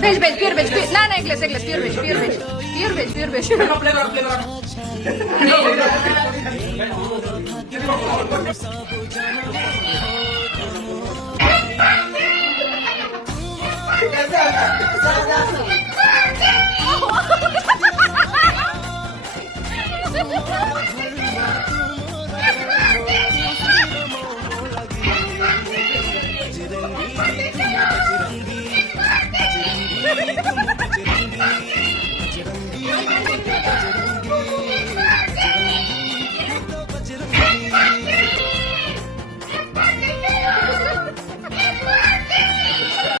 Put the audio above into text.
Veg, veg, pure veg. No, no, English, English, pure veg, pure veg. Pure veg, pure veg. Flavor.